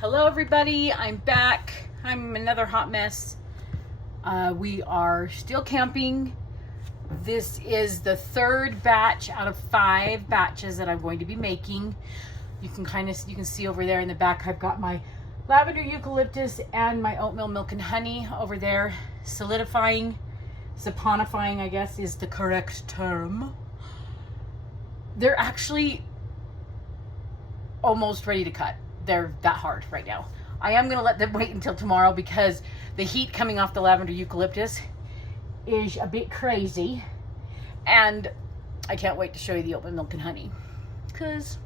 Hello everybody, I'm back. I'm another hot mess. We are still camping. This is the third batch out of 5 batches that I'm going to be making. You can see over there in the back, I've got my lavender eucalyptus and my oatmeal milk and honey over there solidifying. Saponifying, I guess, is the correct term. They're actually almost ready to cut. They're that hard right now. I am going to let them wait until tomorrow because the heat coming off the lavender eucalyptus is a bit crazy. And I can't wait to show you the oatmeal milk and honey. Because,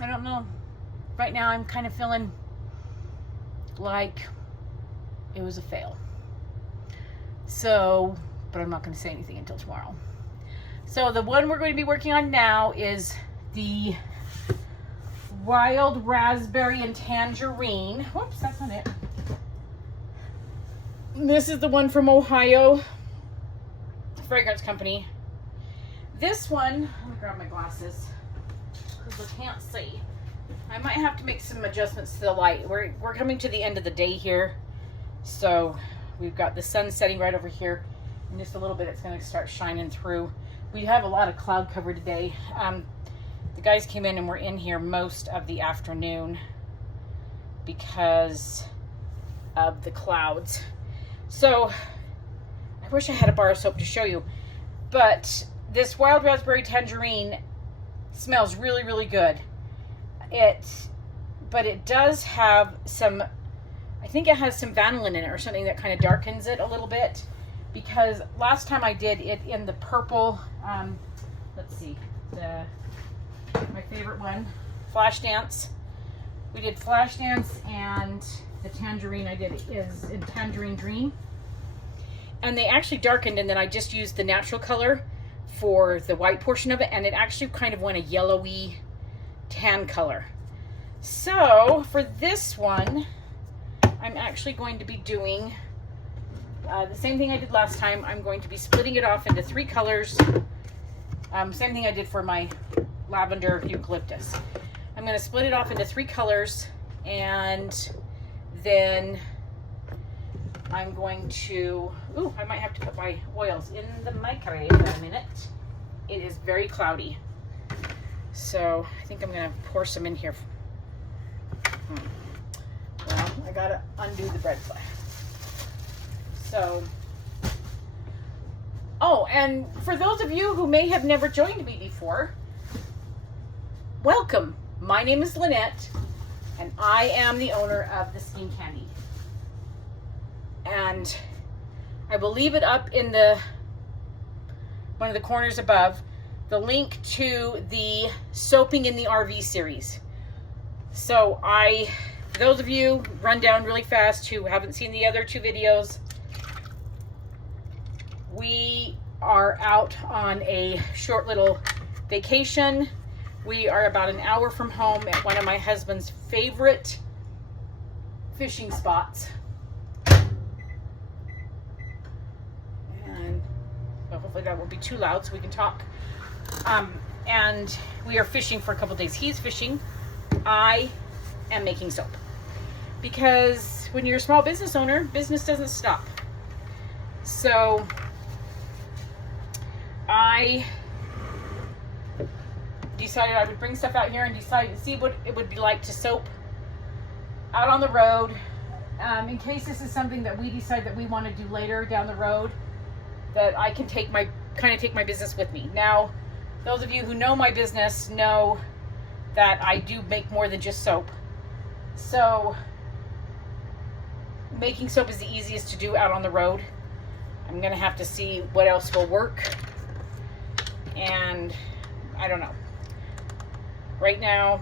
I don't know. Right now I'm kind of feeling like it was a fail. So, but I'm not going to say anything until tomorrow. So the one we're going to be working on now is the wild raspberry and tangerine. Whoops, that's not it. This is the one from Ohio Fragrance Company. This one, let me grab my glasses because I can't see. I might have to make some adjustments to the light. We're coming to the end of the day here, so we've got the sun setting right over here. In just a little bit, it's going to start shining through. We have a lot of cloud cover today. The guys came in and were in here most of the afternoon because of the clouds. So I wish I had a bar of soap to show you, but this wild raspberry tangerine smells really, really good. But it does have some, I think it has some vanillin in it or something that kind of darkens it a little bit, because last time I did it in the purple, let's see, my favorite one, Flash Dance. We did Flash Dance, and the tangerine I did is in Tangerine Dream. And they actually darkened, and then I just used the natural color for the white portion of it, and it actually kind of went a yellowy tan color. So for this one, I'm actually going to be doing the same thing I did last time. I'm going to be splitting it off into 3 colors. Same thing I did for my lavender eucalyptus. I'm going to split it off into 3 colors, and then I'm going to, I might have to put my oils in the microwave for a minute. It is very cloudy. So I think I'm going to pour some in here. Well, I got to undo the bread fly. So, and for those of you who may have never joined me before, welcome. My name is Lynette, and I am the owner of the Skin Candy. And I will leave it up in one of the corners above, the link to the Soaping in the RV series. So for those of you, run down really fast, who haven't seen the other 2 videos, we are out on a short little vacation. We are about an hour from home at one of my husband's favorite fishing spots. And well, hopefully that won't be too loud so we can talk. And we are fishing for a couple days. He's fishing. I am making soap. Because when you're a small business owner, business doesn't stop. So I decided I would bring stuff out here and decide to see what it would be like to soap out on the road, in case this is something that we decide that we want to do later down the road, that I can take my business with me. Now, those of you who know my business know that I do make more than just soap. So making soap is the easiest to do out on the road. I'm gonna have to see what else will work, and I don't know. Right now,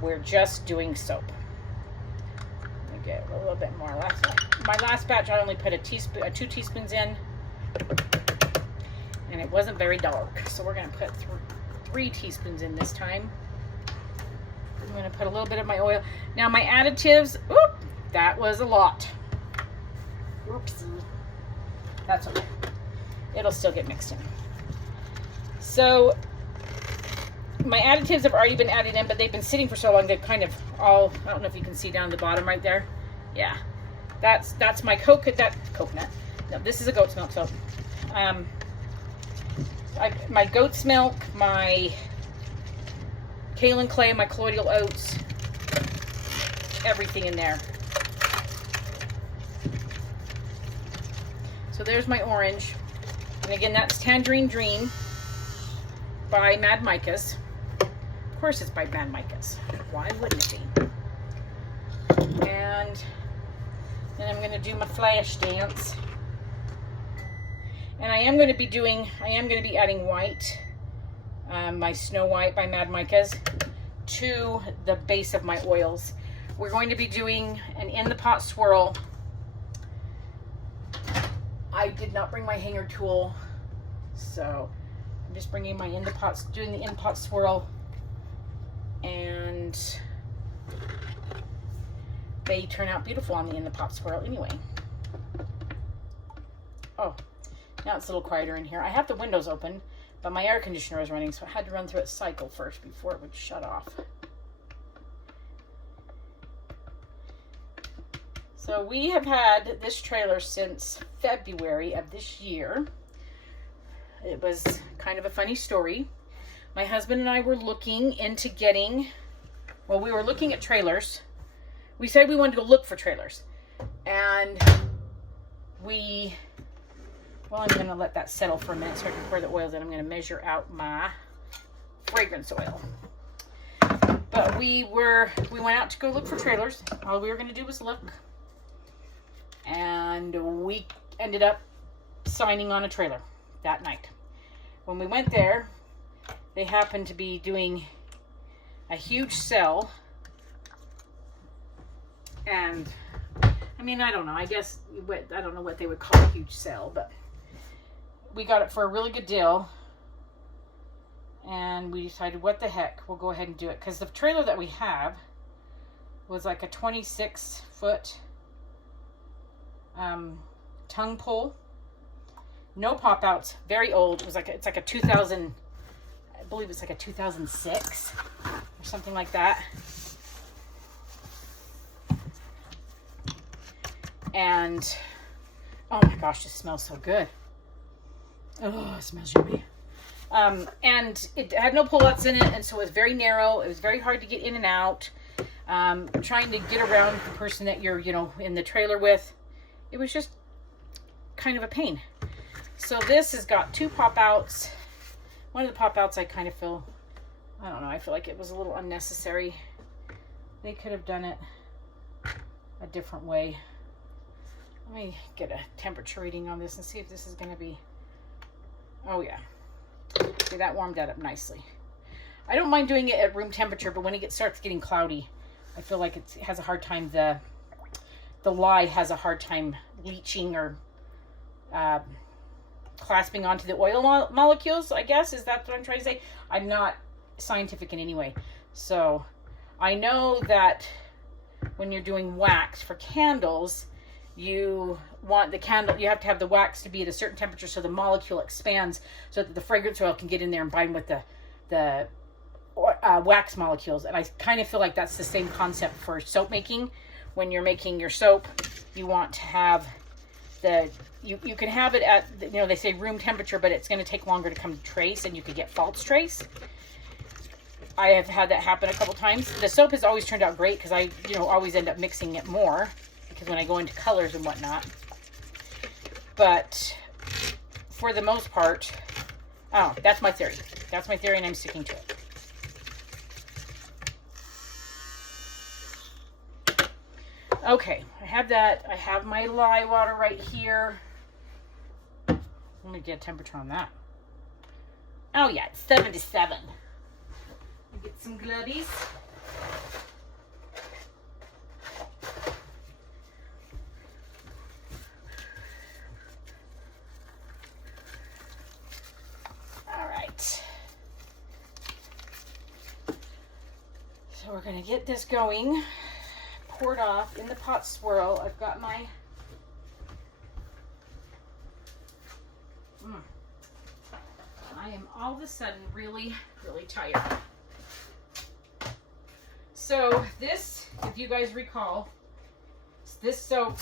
we're just doing soap. Let me get a little bit more. My last batch, I only put 2 teaspoons in, and it wasn't very dark. So we're gonna put 3 teaspoons in this time. I'm gonna put a little bit of my oil. Now my additives, that was a lot. Oopsie. That's okay. It'll still get mixed in. So my additives have already been added in, but they've been sitting for so long they've kind of all, I don't know if you can see down the bottom right there. Yeah, that's my coconut. No, this is a goat's milk soap. My goat's milk, my kaolin clay, my colloidal oats, everything in there. So there's my orange. And again, that's Tangerine Dream by Mad Micas. Of course it's by Mad Micas. Why wouldn't it be? And then I'm going to do my flash dance. And I am going to be adding white, my Snow White by Mad Micas, to the base of my oils. We're going to be doing an in the pot swirl. I did not bring my hanger tool, so I'm just bringing my doing the in pot swirl, and they turn out beautiful on the in the pot swirl anyway. Oh, now it's a little quieter in here. I have the windows open, but my air conditioner is running, so I had to run through its cycle first before it would shut off. So we have had this trailer since February of this year. It was kind of a funny story. My husband and I were looking into getting, well, we were looking at trailers. We said we wanted to go look for trailers. And well, I'm going to let that settle for a minute so I can pour the oils in. I'm going to measure out my fragrance oil. But we went out to go look for trailers. All we were going to do was look. And we ended up signing on a trailer that night. When we went there, they happened to be doing a huge sale. And I mean, I don't know. I don't know what they would call a huge sale, but we got it for a really good deal. And we decided, what the heck, we'll go ahead and do it. Because the trailer that we have was like a 26-foot tongue pole, no pop outs, very old. It's like a 2000, I believe it's like a 2006 or something like that. And oh my gosh, this smells so good. Oh, it smells yummy. And it had no pull outs in it, and so it was very narrow. It was very hard to get in and out. Trying to get around the person that you're, in the trailer with. It was just kind of a pain. So this has got two pop outs. One of the pop outs I kind of feel, I don't know, I feel like it was a little unnecessary. They could have done it a different way. Let me get a temperature reading on this and see if this is going to be, oh yeah. See, that warmed that up nicely. I don't mind doing it at room temperature, but when it starts getting cloudy, I feel like it has a hard time, the lye has a hard time leaching or clasping onto the oil molecules, I guess. Is that what I'm trying to say? I'm not scientific in any way. So I know that when you're doing wax for candles, you want the candle, you have to have the wax to be at a certain temperature so the molecule expands so that the fragrance oil can get in there and bind with the wax molecules. And I kind of feel like that's the same concept for soap making. When you're making your soap, you want to have you can have it at, they say room temperature, but it's going to take longer to come to trace, and you could get false trace. I have had that happen a couple times. The soap has always turned out great because I, always end up mixing it more because when I go into colors and whatnot. But for the most part, oh, that's my theory. That's my theory, and I'm sticking to it. Okay, I have that. I have my lye water right here. Let me get a temperature on that. Oh yeah, it's 77. Get some glovies. All right. So we're gonna get this going. Poured off in the pot swirl. I've got my I am all of a sudden really, really tired. So this, if you guys recall, this soap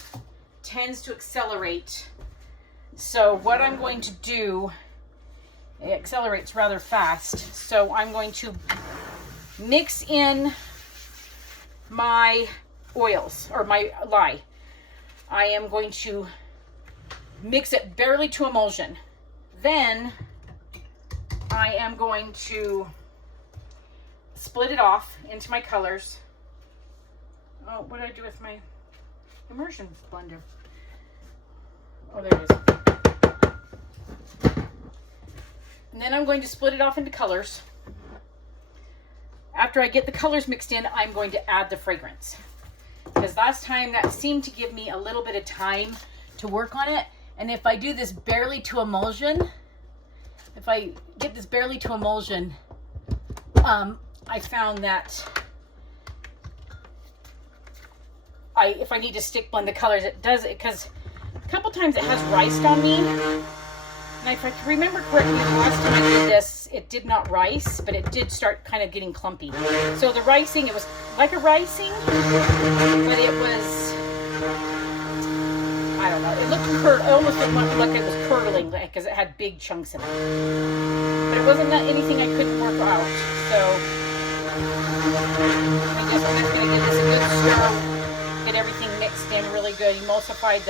tends to accelerate. So what I'm going to do, it accelerates rather fast. So I'm going to mix in my oils, or my lye. I am going to mix it barely to emulsion. Then I am going to split it off into my colors. Oh, what did I do with my immersion blender? Oh, there it is. And then I'm going to split it off into colors. After I get the colors mixed in, I'm going to add the fragrance. Because last time that seemed to give me a little bit of time to work on it. And if I do this barely to emulsion, if I get this barely to emulsion, I found that if I need to stick blend the colors, it does it, because a couple times it has riced on me. And if I can remember correctly, the last time I did this, it did not rice, but it did start kind of getting clumpy. So the ricing, it was like a ricing, but it was, I don't know, it looked it almost looked like it was curdling, because it had big chunks in it. But it wasn't anything I couldn't work out. So I'm just going to give this a good stir, get everything mixed in really good, emulsified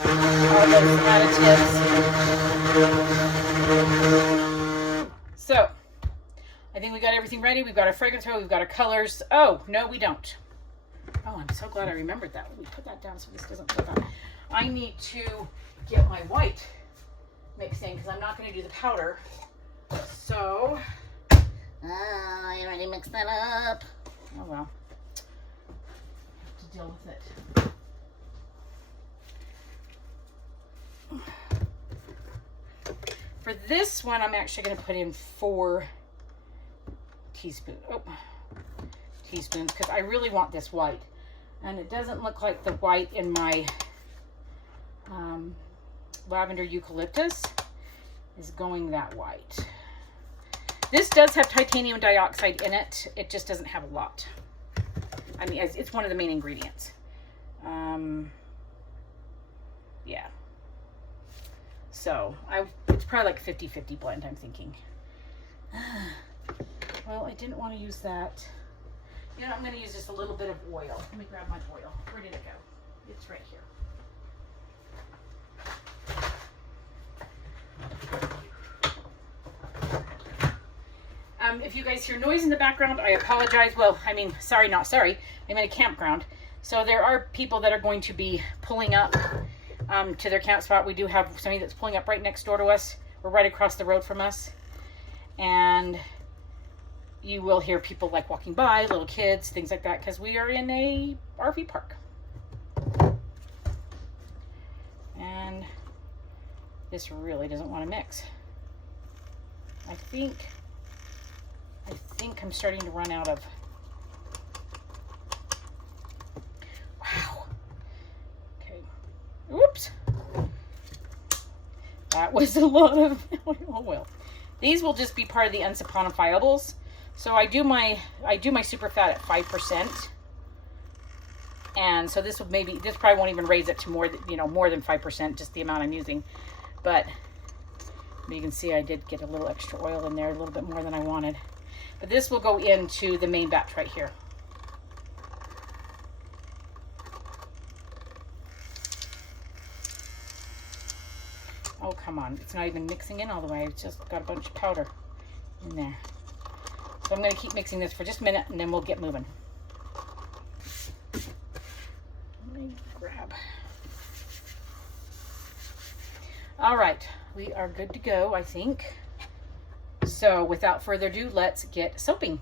all those additives. So I think we got everything ready. We've got our fragrance oil, we've got our colors. Oh, no, we don't. Oh, I'm so glad I remembered that. Let me put that down so this doesn't flip out. I need to get my white mixed in because I'm not going to do the powder. So, I already mixed that up. Oh well. Have to deal with it. For this one, I'm actually going to put in 4 teaspoons because I really want this white. And it doesn't look like the white in my lavender eucalyptus is going that white. This does have titanium dioxide in it. It just doesn't have a lot. I mean, it's one of the main ingredients. Yeah. So, it's probably like 50-50 blend, I'm thinking. Well, I didn't want to use that. You know, I'm going to use just a little bit of oil. Let me grab my oil. Where did it go? It's right here. If you guys hear noise in the background, I apologize. Well, I mean, sorry, not sorry. I'm in a campground. So there are people that are going to be pulling up to their camp spot. We do have somebody that's pulling up right next door to us, or right across the road from us. And you will hear people like walking by, little kids, things like that, because we are in a RV park. And this really doesn't want to mix. I think I'm starting to run out of. Wow. Okay. Oops. That was a lot of, oh well. These will just be part of the unsaponifiables. So I do my super fat at 5%. And so this probably won't even raise it to more than 5%, just the amount I'm using. But you can see I did get a little extra oil in there, a little bit more than I wanted. But this will go into the main batch right here. Oh, come on. It's not even mixing in all the way. It's just got a bunch of powder in there. So I'm going to keep mixing this for just a minute, and then we'll get moving. Let me grab. All right. We are good to go, I think. So without further ado, let's get soaping.